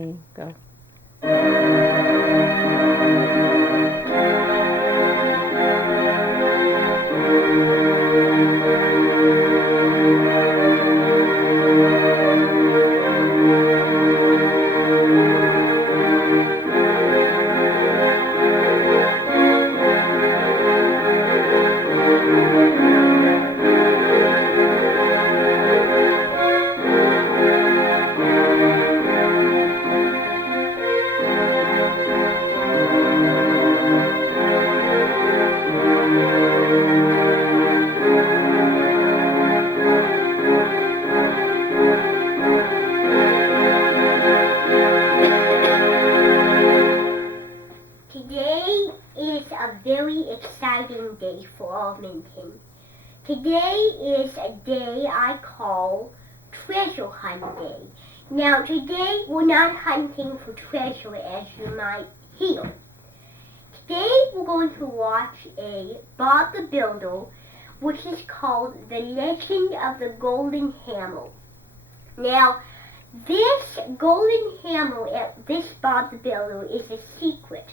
Go. Today is a very exciting day for Almonton. Today is a day I call Treasure Hunt Day. Now today we're not hunting for treasure as you might hear. Today we're going to watch a Bob the Builder which is called The Legend of the Golden Hammer. Now this golden hammer at this Bob the Builder is a secret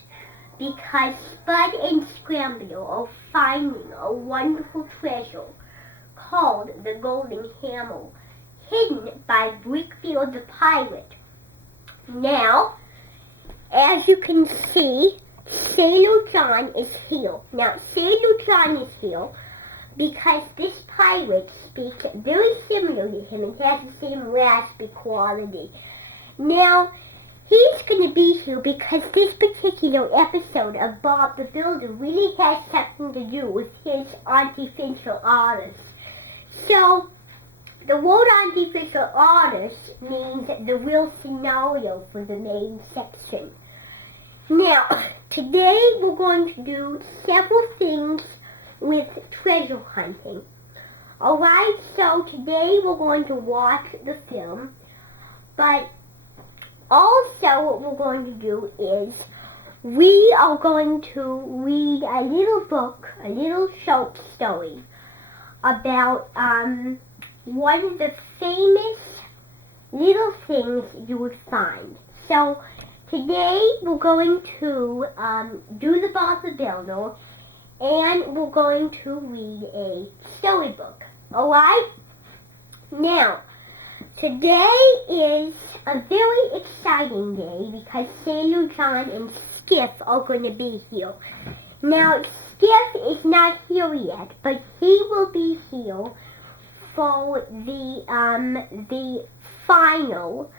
because Spud and Scrambler are finding a wonderful treasure called the Golden Hammer, hidden by Brickfield the Pirate. Now, as you can see, Sailor John is here. Now, Sailor John is here because this pirate speaks very similar to him and has the same raspy quality. Now, he's going to be here because this particular episode of Bob the Builder really has something to do with his artificial artist. So, the word artificial artist means the real scenario for the main section. Now, today we're going to do several things with treasure hunting. Alright, so today we're going to watch the film, but also what we're going to do is we are going to read a little book, a little short story about one of the famous little things you would find. So today we're going to do the Bob the Builder and we're going to read a storybook. Alright? Now, today is a very exciting day because Sailor John and Skiff are going to be here. Now, Skiff is not here yet, but he will be here for the final.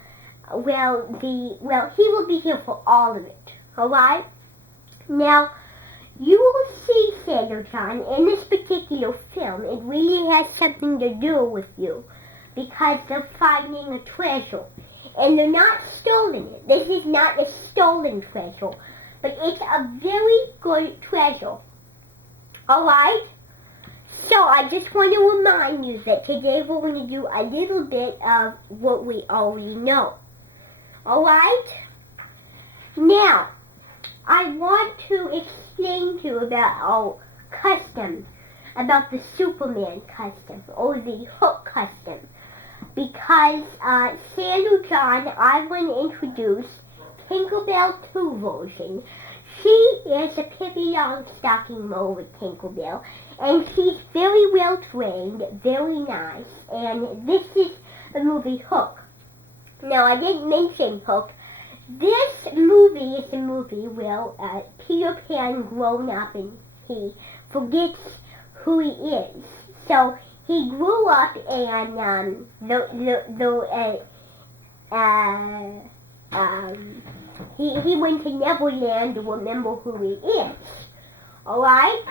He will be here for all of it. Alright? Now, you will see Sailor John in this particular film. It really has something to do with you because they're finding a treasure. And they're not stealing it. This is not a stolen treasure, but it's a very good treasure. Alright? So I just want to remind you that today we're going to do a little bit of what we already know. Alright? Now, I want to explain to you about our custom, about the Superman custom, or the Hook custom. Because, Sailor John, I want to introduce Tinkerbell 2 version. She is a Pippi Longstocking mole with Tinkerbell, and she's very well trained, very nice, and this is the movie Hook. Now, I didn't mention Hook. This movie is a movie where Peter Pan grown up and he forgets who he is. So he grew up and he went to Neverland to remember who he is. Alright?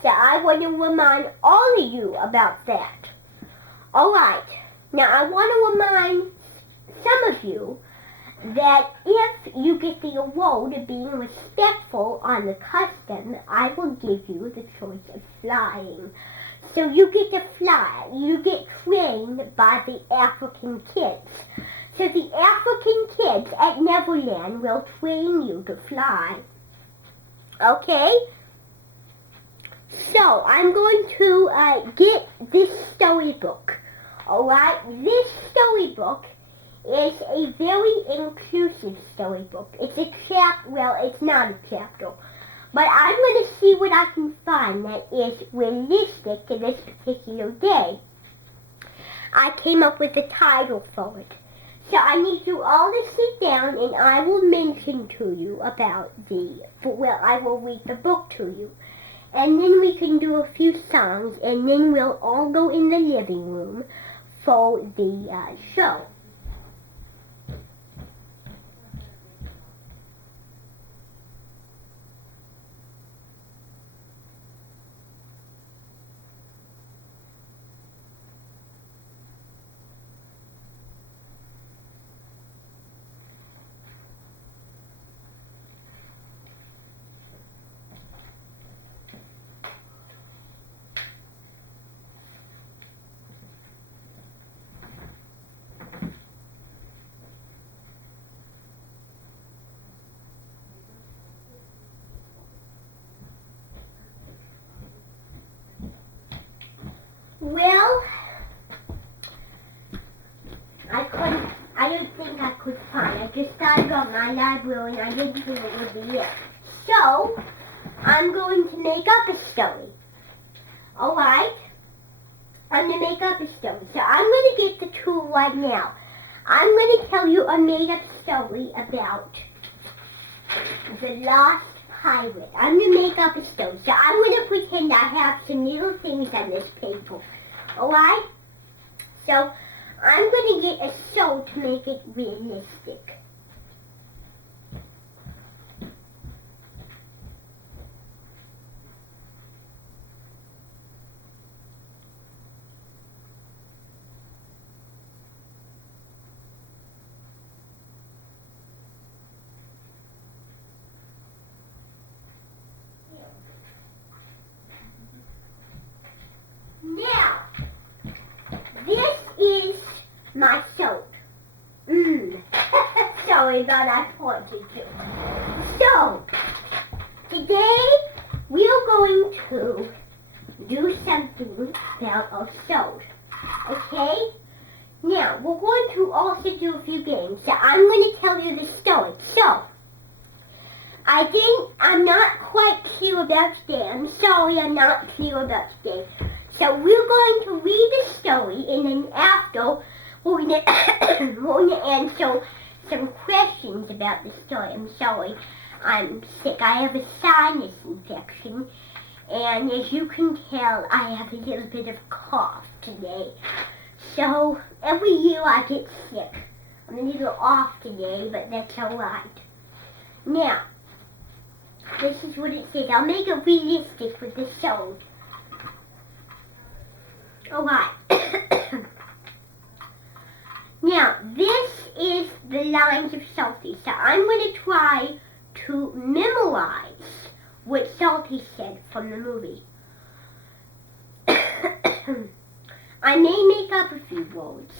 So I want to remind all of you about that. Alright. Now I want to remind some of you that if you get the award of being respectful on the custom, I will give you the choice of flying. So you get to fly. You get trained by the African kids. So the African kids at Neverland will train you to fly. Okay? So I'm going to get this storybook. Alright? This storybook is a very inclusive storybook. It's it's not a chapter. But I'm going to see what I can find that is realistic to this particular day. I came up with a title for it. So I need you all to sit down and I will mention to you about I will read the book to you. And then we can do a few songs and then we'll all go in the living room for the show. Well, I don't think I could find it. I just started on my library and I didn't think it would be it. So, I'm going to make up a story. Alright? I'm going to make up a story. So I'm going to get the tool right now. I'm going to tell you a made-up story about the lost pirate. I'm going to make up a story. So I'm going to pretend I have some little things on this paper. Alright? So, I'm going to get a show to make it realistic. Now, this is my soap. Sorry about I pointed to. So, today we're going to do something about our soap. Okay? Now, we're going to also do a few games. So I'm going to tell you the story. So, I'm not quite clear about today. I'm sorry I'm not clear about today. So we're going to read the story and then after we're going to answer some questions about the story. I'm sorry, I'm sick. I have a sinus infection and as you can tell I have a little bit of cough today. So every year I get sick. I'm a little off today but that's alright. Now, this is what it says. I'll make it realistic with the soap. Alright. Now, this is the lines of Salty. So I'm going to try to memorize what Salty said from the movie. I may make up a few words.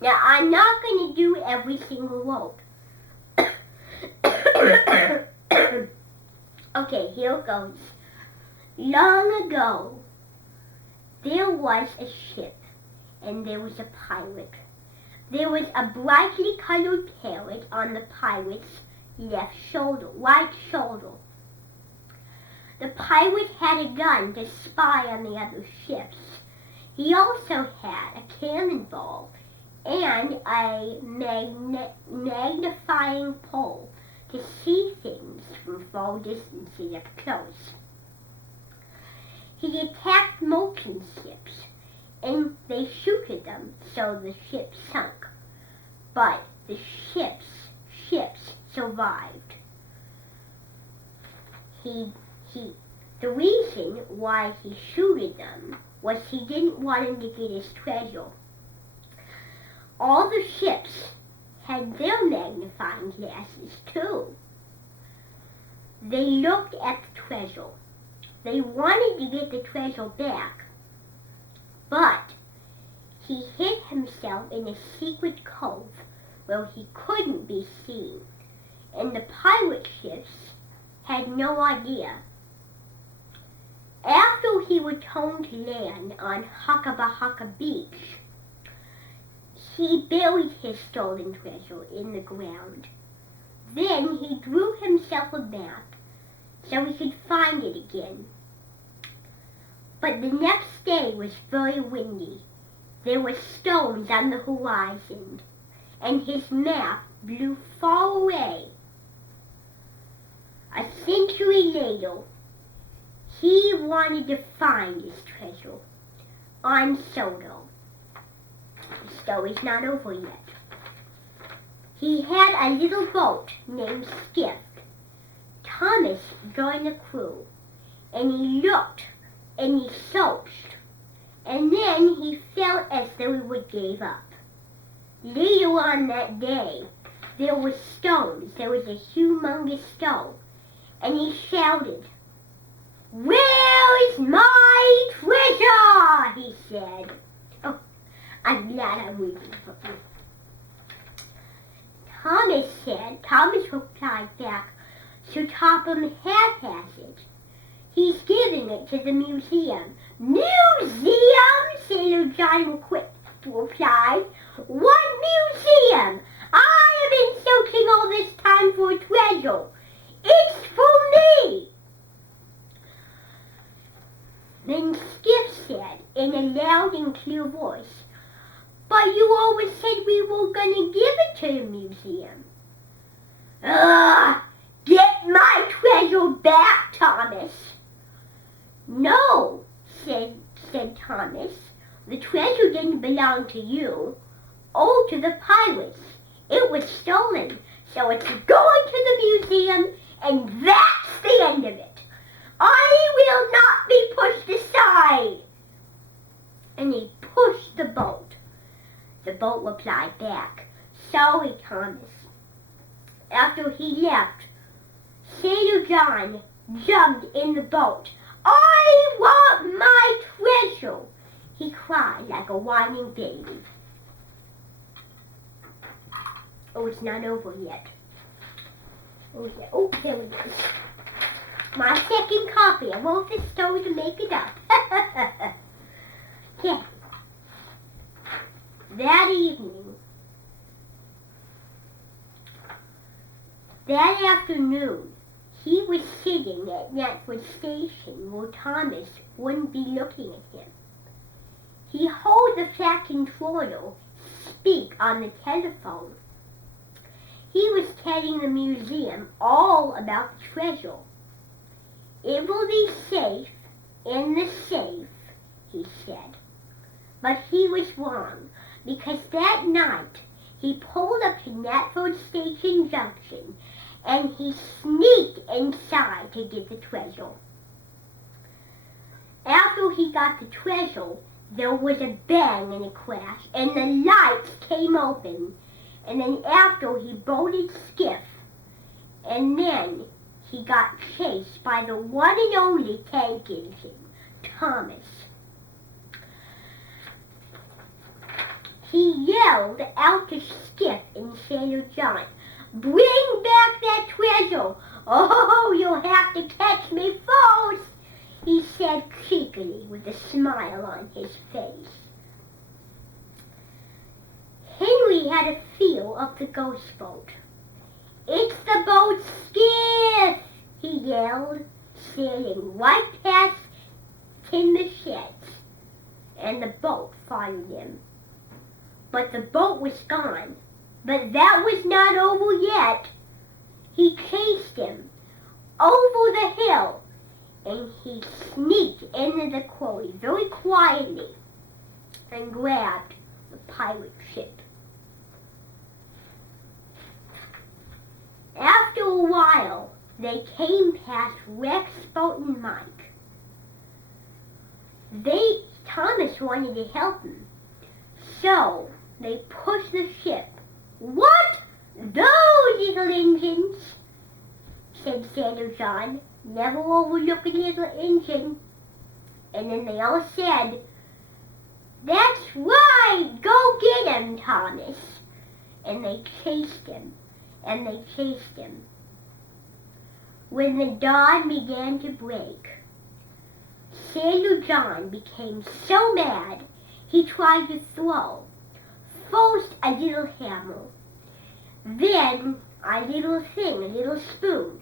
Now, I'm not going to do every single word. Okay, here it goes. Long ago, there was a ship, and there was a pirate. There was a brightly colored parrot on the pirate's right shoulder. The pirate had a gun to spy on the other ships. He also had a cannonball and a magnifying pole to see things from far distances up close. He attacked merchant ships, and they shoot at them, so the ship sunk. But the ships survived. The reason why he shooted them was he didn't want him to get his treasure. All the ships had their magnifying glasses too. They looked at the treasure. They wanted to get the treasure back, but he hid himself in a secret cove where he couldn't be seen, and the pirate ships had no idea. After he returned to land on Huckabahaka Beach, he buried his stolen treasure in the ground. Then he drew himself a map so he could find it again. But the next day was very windy. There were storms on the horizon, and his map blew far away. A century later, he wanted to find his treasure on Sodor. The story's not over yet. He had a little boat named Skiff. Thomas joined the crew, and he looked and he searched, and then he felt as though he would give up. Later on that day, there were stones. There was a humongous stone, and he shouted, "Where is my treasure?" he said. Oh, I'm glad I'm reading for you. Thomas replied back, "Sir Topham has it. He's giving it to the museum." "Museum?" Sailor John replied. "What museum? I have been searching all this time for a treasure. It's for me." Then Skiff said in a loud and clear voice, "But you always said we were going to give it to the museum." "Get my treasure back, Thomas." "No," said Thomas. "The treasure didn't belong to you or to the pirates. It was stolen, so it's going to the museum, and that's the end of it. I will not be pushed aside." And he pushed the boat. The boat replied back, "Sorry, Thomas." After he left, Sailor John jumped in the boat. "I want my treasure," he cried like a whining baby. Oh, it's not over yet. Oh, yeah. Oh, there it is. My second copy. I wrote this story to make it up. Yeah. That evening, that afternoon, he was sitting at Knapford Station where Thomas wouldn't be looking at him. He heard the Fat Controller speak on the telephone. He was telling the museum all about the treasure. "It will be safe in the safe," he said. But he was wrong, because that night he pulled up to Knapford Station Junction and he sneaked inside to get the treasure. After he got the treasure, there was a bang and a crash, and the lights came open. And then after he boarded Skiff, and then he got chased by the one and only tank engine, Thomas. He yelled out to Skiff and Sailor John, "Bring back that treasure! Oh, you'll have to catch me first," he said cheekily with a smile on his face. Henry had a feel of the ghost boat. "It's the boat Skiff!" he yelled, sailing right past timber sheds, and the boat followed him. But the boat was gone. But that was not over yet. He chased him over the hill, and he sneaked into the quarry very quietly and grabbed the pirate ship. After a while, they came past Rex, Boat, and Mike. Thomas wanted to help him, so they pushed the ship. "What? Those little engines?" said Sailor John. "Never overlook a little engine." And then they all said, "That's right, go get him, Thomas." And they chased him, and they chased him. When the dawn began to break, Sailor John became so mad he tried to throw first a little hammer, then a little thing, a little spoon.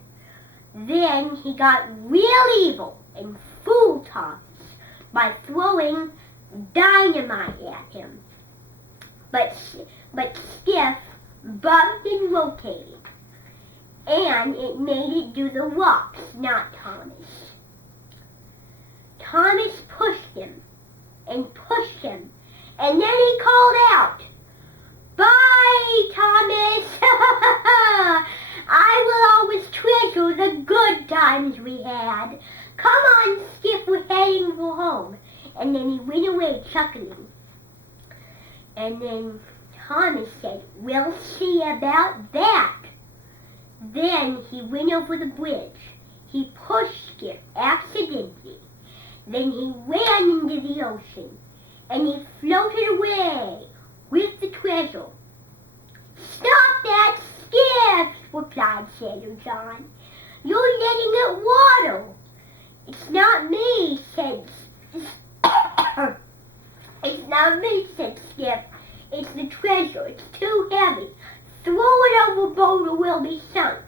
Then he got real evil and fooled Thomas by throwing dynamite at him. But Skiff bumped and rotated, and it made it do the rocks, not Thomas. Thomas pushed him, and then he called out, "Bye, Thomas! I will always treasure the good times we had. Come on, Skiff, we're heading for home." And then he went away chuckling. And then Thomas said, "We'll see about that." Then he went over the bridge. He pushed Skiff accidentally. Then he ran into the ocean, and he floated away with the treasure. "Stop that, Skiff!" replied Sailor John. "You're letting it waddle." "It's not me," said "It's not me," said Skiff. "It's the treasure. It's too heavy. Throw it overboard or we'll be sunk."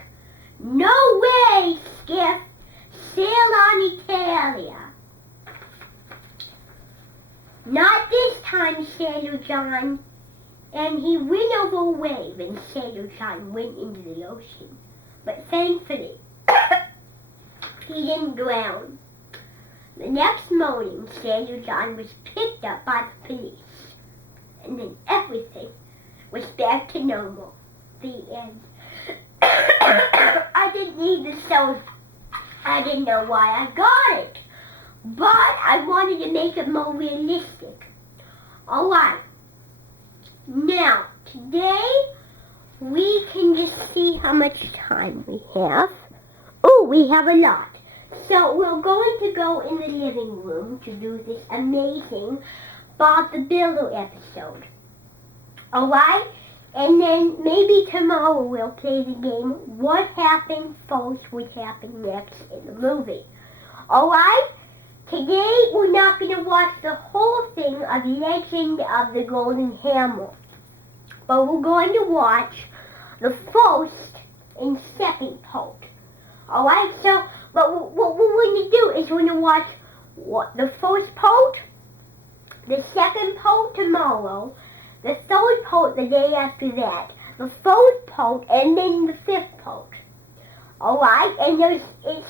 "No way, Skiff. Sail on, Italia." "Not this time, Sailor John." And he went over a wave, and Sailor John went into the ocean. But thankfully, he didn't drown. The next morning, Sailor John was picked up by the police. And then everything was back to normal. The end. I didn't need the stone. I didn't know why I got it. But I wanted to make it more realistic. Alright. Now, today, we can just see how much time we have. Oh, we have a lot. So we're going to go in the living room to do this amazing Bob the Builder episode. Alright? And then maybe tomorrow we'll play the game What Happened First, What Happened Next in the movie. Alright? Today we're not going to watch the whole thing of Legend of the Golden Hammer. But we're going to watch the first and second part. Alright? So, but what we're going to do is we're going to watch the first part, the second part tomorrow, the third part the day after that, the fourth part, and then the fifth part. Alright? And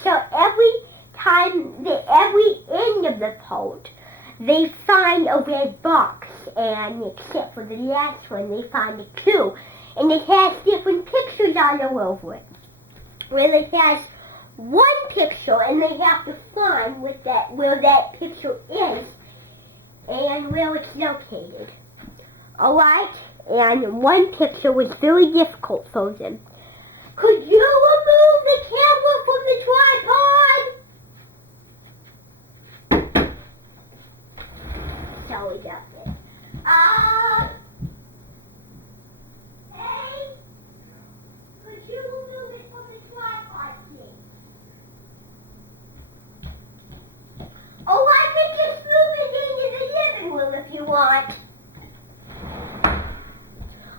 so every time, every end of the part, they find a red box, and except for the last one, they find a clue. And it has different pictures all over it. Where it has one picture, and they have to find where that picture is, and where it's located. Alright? And one picture was very difficult for them. Could you remove the camera from the tripod? Sorry about this. Hey, could you remove it from the tripod, please? Oh, I can just move it into the living room if you want.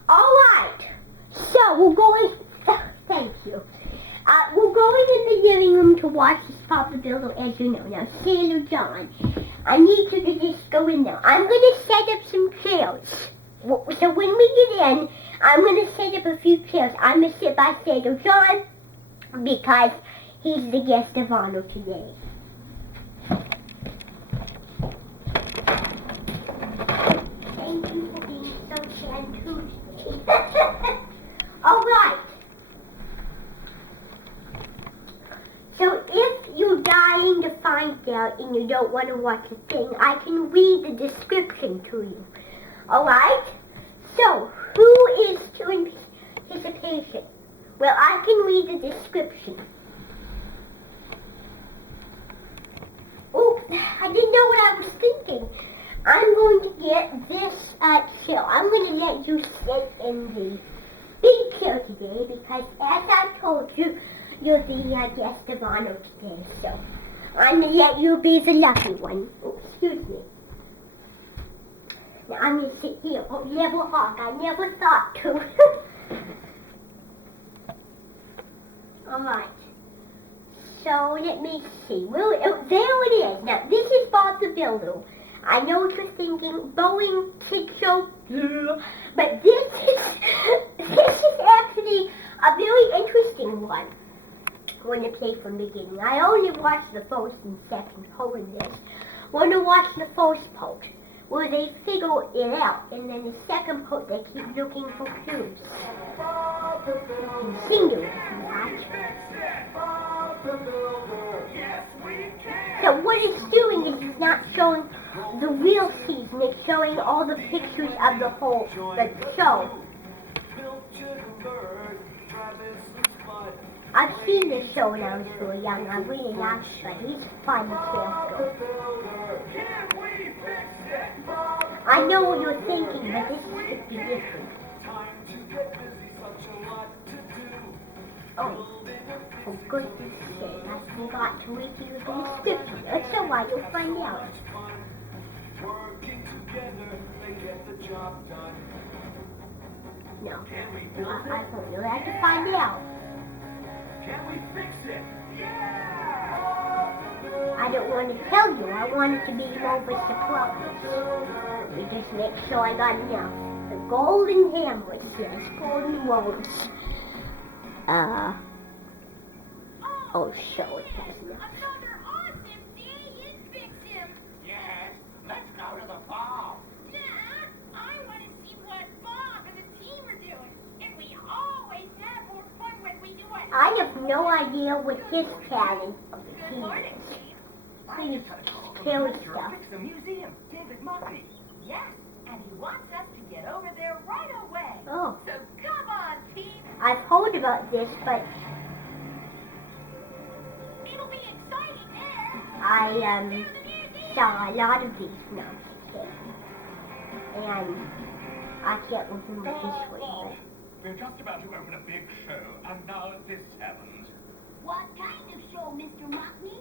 Alright, so we're going, thank you. We're going in the living room to watch this Bob the Builder, as you know. Now, Sailor John, I need you to just go in there. I'm going to set up some chairs. So when we get in, I'm going to set up a few chairs. I'm going to sit by Sailor John because he's the guest of honor today. Thank you for being so Tuesday. Alright. So if you're dying to find out and you don't want to watch a thing, I can read the description to you. Alright? So, who is to anticipation? Well, I can read the description. Oh, I didn't know what I was thinking. I'm going to get this chair. I'm going to let you sit in the big chair today because, as I told you, you're the guest of honor today. So I'm going to let you be the lucky one. Oh, excuse me. Now I'm gonna sit here. Oh, never hawk. I never thought to. Alright. So let me see. Well, there it is. Now this is Bob the Builder. I know what you're thinking. Boeing Kid Show. But this is actually a very interesting one. I'm going to play from the beginning. I only watched the first and second part of this. I'm going to watch the first part, where they figure it out, and then the second part they keep looking for clues. You can sing to it if you like. So what it's doing is it's not showing the real season, it's showing all the pictures of the whole show. I've seen this show when I was very young. I really liked it. He's a fun character. I know what you're thinking, but this should be different. Oh, for goodness sake, I forgot to read you the description. That's alright, you'll find out. No, I won't. You'll have to find out. Can we fix it? Yeah! I don't want to tell you. I want it to be more of a surprise. We just make sure I got enough. The golden hammer says golden words. Oh, sure it has enough. Another awesome day in Fixham. Yes, let's go to the farm. Nah, I want to see what Bob and the team are doing. And we always have more fun when we do it. I have no idea what his talent of the Good team morning, is. Steve. Pretty scary Director of stuff. Fixham Museum, David Motley. Yes, and he wants us to get over there right away. Oh, So come on, team. I've heard about this, but It'll be exciting there. I To the museum. saw a lot of these now. And I can't remember this one, We're just about to open a big show, and now this happens. What kind of show, Mr. Mockney?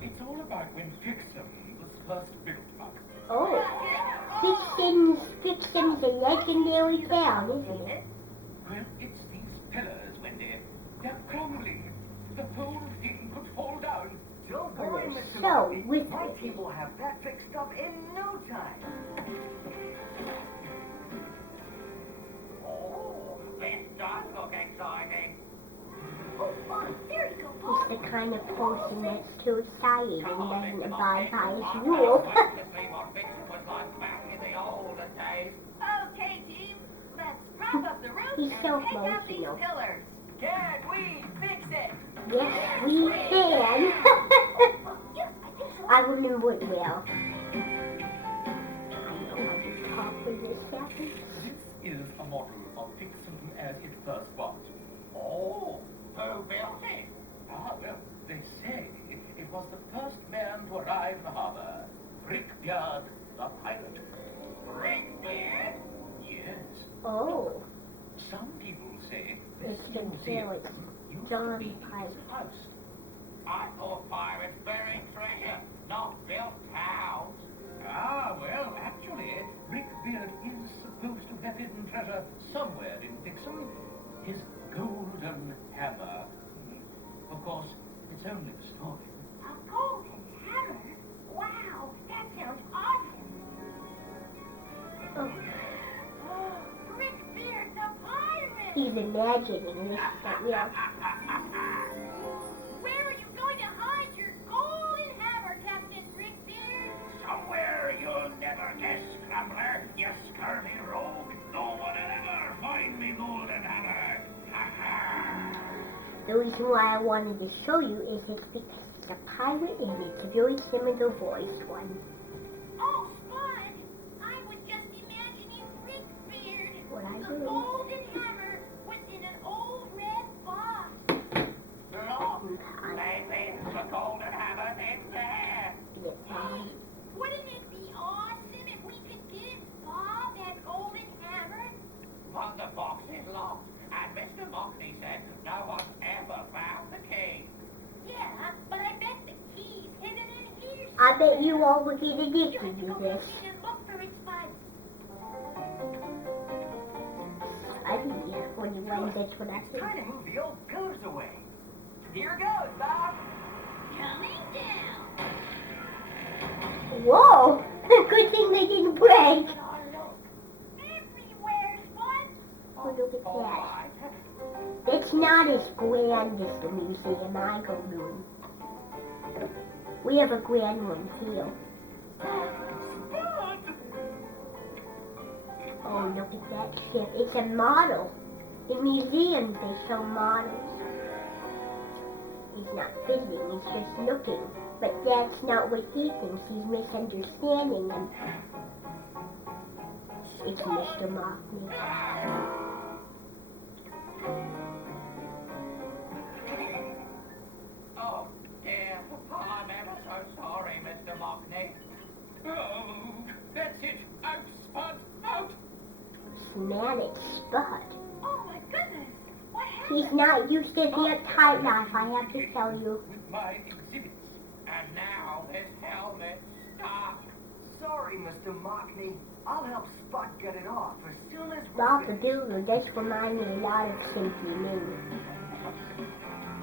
It's all about when Fixham was first built, Buck. but oh, Fixham's a legendary town, isn't it? Well, it's these pillars, Wendy. They're crumbling. The whole thing could fall down. Don't Oh, worry, Mr. so, Motley. with- My team will have that fixed up in no time. Oh, this does look exciting. Oh, Bob, there you go, He's Bob. the kind of person that's too excited and doesn't abide by his I'd rules. like to see what Fixham was like back in the olden days. Okay, team. Let's prop up the roof He's and so take out these emotional. pillars. Can we fix it? Yes, we can. Yeah, I think so. I remember it well. I know how to talk when this happens. This is a model of Fixham as it first was. Oh, who built it? Ah, well, they say it was the first man to arrive in the harbour, Brickbeard the pirate. Brickbeard? Yes. Oh, Some people say this it's been museum very used to John be his Pike. house. I thought pirates buried treasure, not built towns. Ah, well, actually, Brickbeard is supposed to have hidden treasure somewhere in Fixham. His golden hammer. Of course, it's only a story. A golden hammer? Wow, that sounds awesome. Oh, Brickbeard the pirate! he's imagining this, but yeah. Where are you going to hide your golden hammer, Captain Brickbeard? Somewhere you'll never guess, Scrambler, you scurvy rogue. No one will ever find me golden hammer. Ha ha! The reason why I wanted to show you is it's because it's a pirate and it's a very similar voiced one. Oh, Spud! I was just imagining Brickbeard. What I The do? golden hammer was in an old red box. Look, I maybe the golden hammer's in there. get by. Wouldn't it be awesome if we could give Bob that golden hammer? But the box is locked, and Mr. Mockney said no one's ever found the key. Yeah, but I bet the key's hidden in here. I bet you all will get You addicted have to to go this. looking and look for it, Spud. one, that's what I It's think. time to move the old pillars away. Here goes, Bob. Coming down. Whoa! Good thing they didn't break. Everywhere's fun. Oh, look at All that. right. That's not as grand as the museum I go to. We have a grand one here. Oh, look at that ship. It's a model. In museums, they show models. He's not visiting, he's just looking. But that's not what he thinks. He's misunderstanding him. It's Mr. Mockney. Oh, dear. I'm ever so sorry, Mr. Mockney. Oh, that's it. Out, Spud, out. Man, it's Spud. Oh my goodness. What happened? He's not used to the tight knife, I have to tell you. With my exhibits. And now this helmet stuck. Sorry, Mr. Mockney. I'll help Spot get it off as soon as we're Bob the finished. Builder does remind me a lot of Simply Min.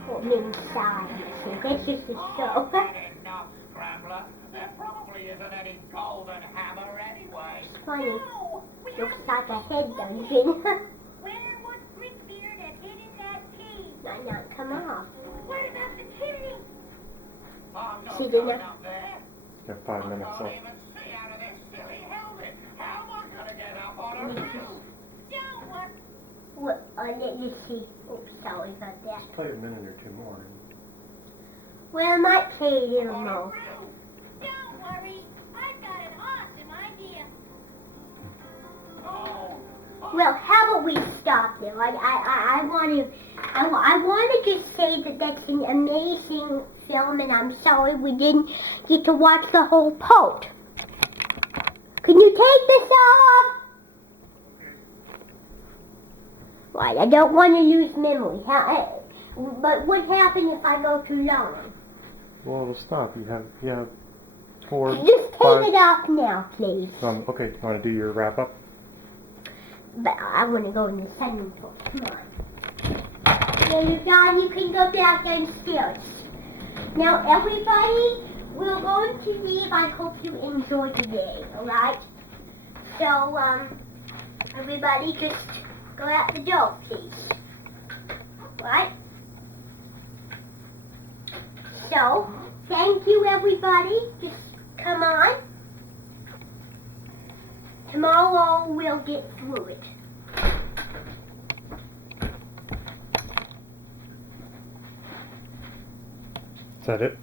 Well, Min's side, you see. That's just a show. Oh, not enough, Scrambler. There probably isn't any golden hammer anyway. It's funny. No. We Looks have like a to head know. dungeon. Where would Brickbeard have hidden that key? Might not come off. What about the chimney? I'm not See, they going never- up there. You have 5 minutes I left. can't even see out of this silly helmet. How am I going to get up on a roof? Don't worry. What? Let's see. Oops, sorry about that. Just play a minute or two more. Well, I might play a little On a more. roof. Don't worry. I've got an awesome idea. Oh. Well, how about we stop there? I want to just say that that's an amazing film, and I'm sorry we didn't get to watch the whole part. Can you take this off? Right, I don't want to lose memory. But what happens if I go too long? Well, it'll stop. You have 4, Just take 5. it off now, please. Okay, you want to do your wrap up? But I want to go in the swimming pool. Come on. Little John, you can go back downstairs. Now, everybody, we're going to leave. I hope you enjoyed the day, alright? So, everybody just go out the door, please. Right? So, thank you, everybody. Just come on. Tomorrow we'll get through it. Is that it?